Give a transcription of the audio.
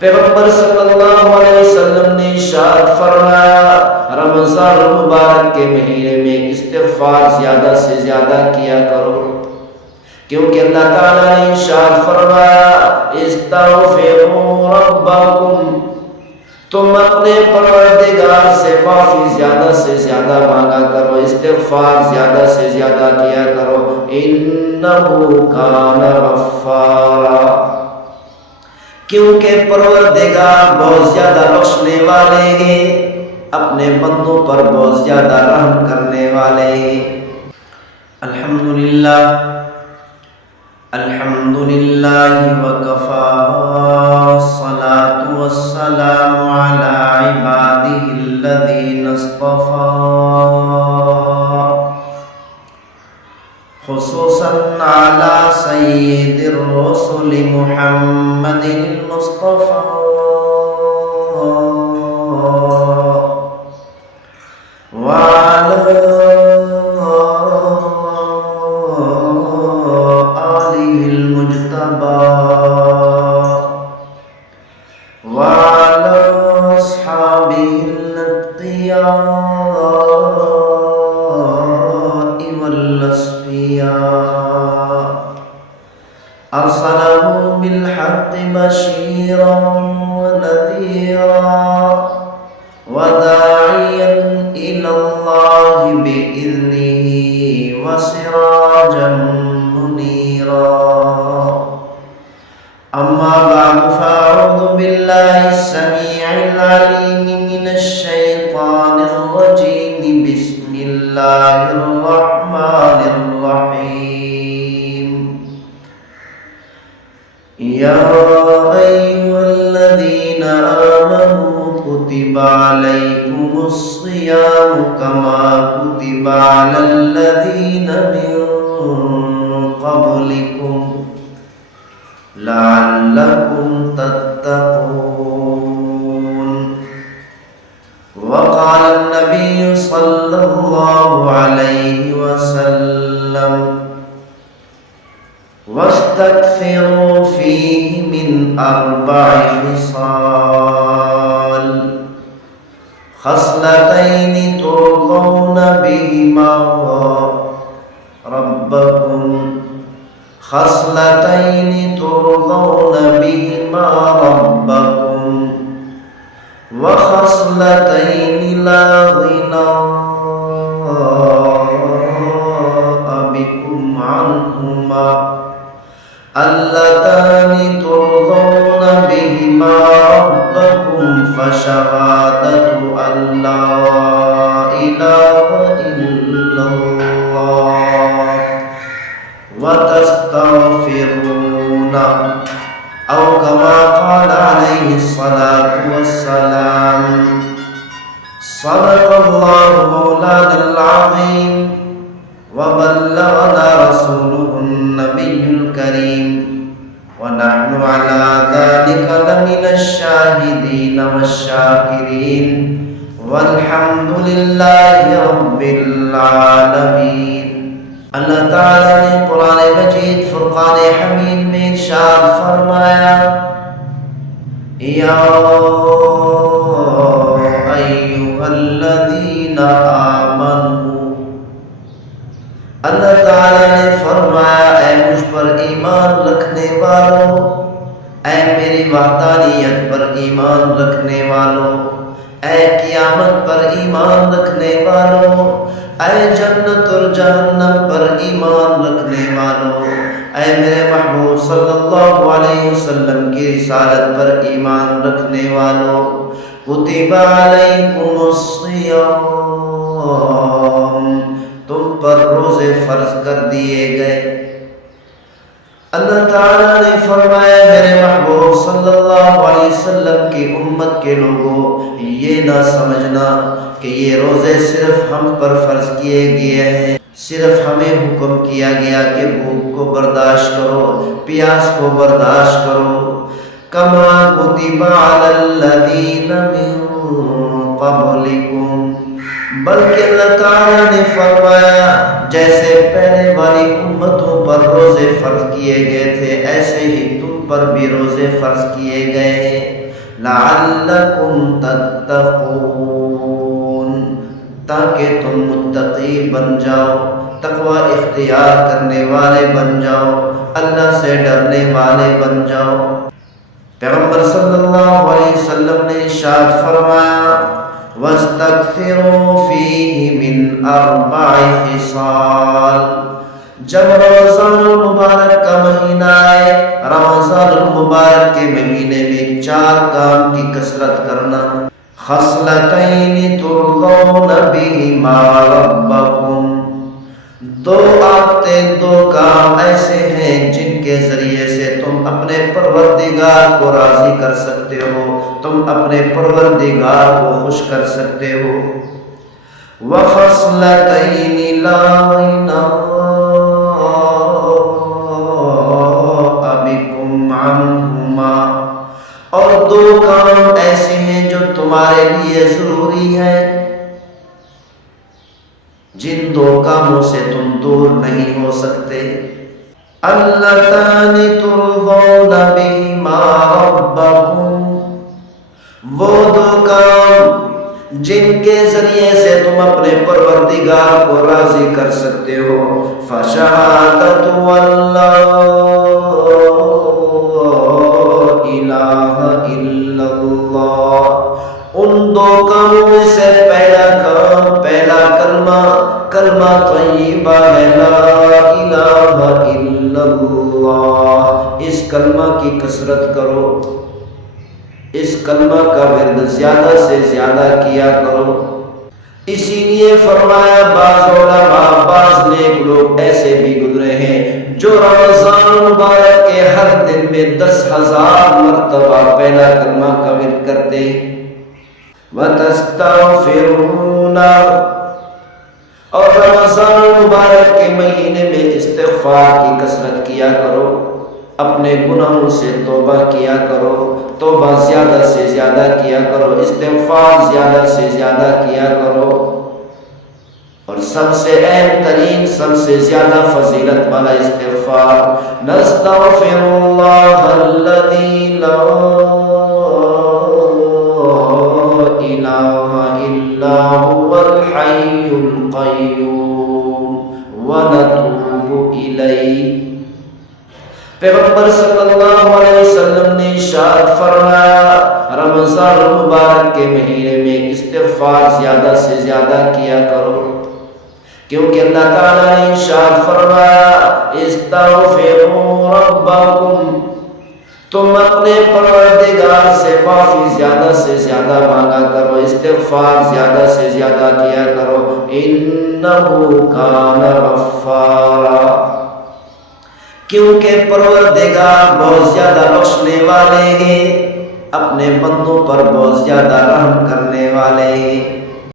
پیغمبر صلی اللہ علیہ وسلم نے ارشاد فرمایا رمضان المبارک کے مہینے میں استغفار زیادہ سے زیادہ کیا کرو، کیونکہ اللہ تعالیٰ نے ارشاد فرمایا استغفروا ربکم، تم اپنے پروردگار سے معافی زیادہ سے زیادہ مانگا کرو، استغفار زیادہ سے زیادہ کیا کرو، انہ کان غفارا، کیونکہ پروردگار بہت زیادہ بخشنے والے ہیں، اپنے بندوں پر بہت زیادہ رحم کرنے والے ہیں۔ الحمدللہ الحمدللہ وکفا والصلاة والسلام علی عبادہ الذین اصطفیٰ، خصوصاً علی سید الرسل محمد المصطفیٰ وعلی أرسله بالحق بشيرا ونذيرا وداعيا إلى الله بإذنه وسراجا منيرا، أما بعد فأعوذ بالله السميع العليم من الشيطان الرجيم، بسم الله الرحمن الرحيم، يا أيها الذين آمنوا كتب عليكم الصيام كما كتب على الذين من قبلكم لعلكم تتقون، وقال النبي صلى الله عليه وسلم واستكثروا فيه من 4 خصال، خصلتين ترضون بهما ربكم، خصلتين ترضون بهما ربكم، وخصلتين لا غنى بكم عنهما، اللتان ترضون بهما ربكم، فشهادة أن لا إله إلا الله، وتستغفرون، أو كما قال عليه الصلاة والسلام، صدق الله مولانا العظيم، وبلغنا رسوله النبي الكريم، ونحن على ذلك لمن الشاهدين والشاكرين، والحمد لله رب العالمين۔ اللہ تعالیٰ نے قرآن مجید فرقان حمید میں ارشاد فرمایا یا ایھا الذین آمنوا، اللہ تعالیٰ نے فرمایا اے مجھ پر ایمان رکھنے والوں، اے میری وحدانیت پر ایمان رکھنے والوں، اے قیامت پر ایمان رکھنے والوں، اے جنت اور جہنم پر ایمان رکھنے والوں، اے میرے محبوب صلی اللہ علیہ وسلم کی رسالت پر ایمان رکھنے والوں، کتب علیکم الصیام، تم پر روزے فرض کر دیے گئے۔ اللہ تعالیٰ نے فرمایا میرے محبوب صلی اللہ علیہ وسلم کی امت کے لوگوں، یہ نہ سمجھنا کہ یہ روزے صرف ہم پر فرض کیے گئے ہیں، صرف ہمیں حکم کیا گیا کہ بھوک کو برداشت کرو، پیاس کو برداشت کرو، کما کتب علی الذین من قبلکم، بلکہ اللہ تعالیٰ نے فرمایا جیسے پہلے والی امتوں پر روزے فرض کیے گئے تھے ایسے ہی تم پر بھی روزے فرض کیے گئے ہیں لعلکم تتقون، تاکہ تم متقی بن جاؤ، تقوی اختیار کرنے والے بن جاؤ، اللہ سے ڈرنے والے بن جاؤ۔ پیغمبر صلی اللہ علیہ وسلم نے ارشاد فرمایا وَاسْتَكْثِرُوا فِيهِ مِنْ أَرْبَعِ خِصَالٍ، جب رمضان المبارک کا مہینہ آئے، رمضان المبارک کے مہینے میں 4 کام کی کثرت کرنا۔ خصلتین ترضون بہما ربکم، 2 عادتیں، 2 کام ایسے ہیں جن کے ذریعے سے تم اپنے پروردگار کو راضی کر سکتے ہو، تم اپنے پروردگار کو خوش کر سکتے ہو۔ وَخَصْلَتَيْنِ لَا غِنَاءَ بِكُمْ عَنْهُمَا، اور 2 کام ایسے ہیں جو تمہارے لیے ضروری ہے، جن 2 کاموں سے تم دور نہیں ہو سکتے۔ اللتان ترضون بہما ربکم، وہ 2 کام جن کے ذریعے سے تم اپنے پروردگار کو راضی کر سکتے ہو۔ فشہادۃ لا الہ الا اللہ، ان 2 کاموں میں سے پہلا کام، پہلا کلمہ طیبہ ہے، لا الہ الا اللہ۔ اس کلمہ کی کثرت کرو، اس کلمہ کا ورد زیادہ سے زیادہ کیا کرو۔ اسی لیے فرمایا بعض علماء، بعض نیک لوگ ایسے بھی گزرے ہیں جو رمضان مبارک کے ہر دن میں 10,000 مرتبہ پہلا کلمہ کا ورد کرتے۔ وَتَسْتَغْفِرُونَ، اور رمضان المبارک کے مہینے میں استغفار کی کثرت کیا کرو، اپنے گناہوں سے توبہ کیا کرو، توبہ زیادہ سے زیادہ کیا کرو، استغفار زیادہ سے زیادہ کیا کرو۔ اور سب سے اہم ترین، سب سے زیادہ فضیلت والا استغفار، نستغفر اللہ الذی لا الہ الا هو الحی القیوم ونتوب الیہ۔ پیغمبر صلی اللہ علیہ وسلم نے ارشاد فرمایا رمضان المبارک کے مہینے میں استغفار زیادہ سے زیادہ کیا کرو، کیونکہ اللہ تعالیٰ نے ارشاد فرمایا استغفروا ربکم، تم اپنے پروردگار سے معافی زیادہ سے زیادہ مانگا کرو، استغفار زیادہ سے زیادہ کیا کرو، انہ کان غفارا، کیونکہ پروردگار بہت زیادہ بخشنے والے ہیں، اپنے بندوں پر بہت زیادہ رحم کرنے والے ہیں۔